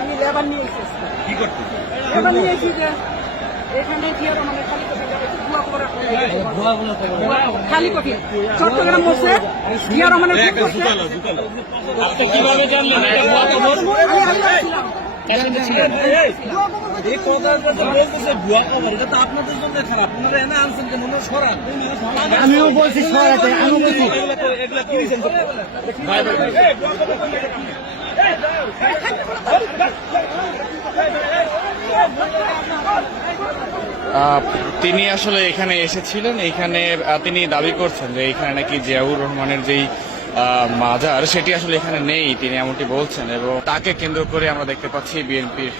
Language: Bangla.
আমি লেবার নিয়ে এসেছি। কি করতে? লেবার নিয়ে এসেছি যে এখানে খালি কফি চট্টগ্রাম বসে জিয়া রহমানের কিভাবে জানলেন এই কথা বলতেছে ভুয়া খবর, এটা তো আপনাদের জন্য খারাপ। আপনারা এনে আনছেন যে মনে সরান। আমিও বলছি সরাতে, আমিও বলছি এগুলা কি দিয়েছেন ভাই ভাই তিনি আসলে এখানে এসেছিলেন। এখানে তিনি দাবি করছেন যে এখানে নাকি জিয়াউর রহমানের যেই মাজার সেটি আসলে এখানে নেই, তিনি এমনটি বলছেন। এবং তাকে কেন্দ্র করে আমরা দেখতে পাচ্ছি বিএনপির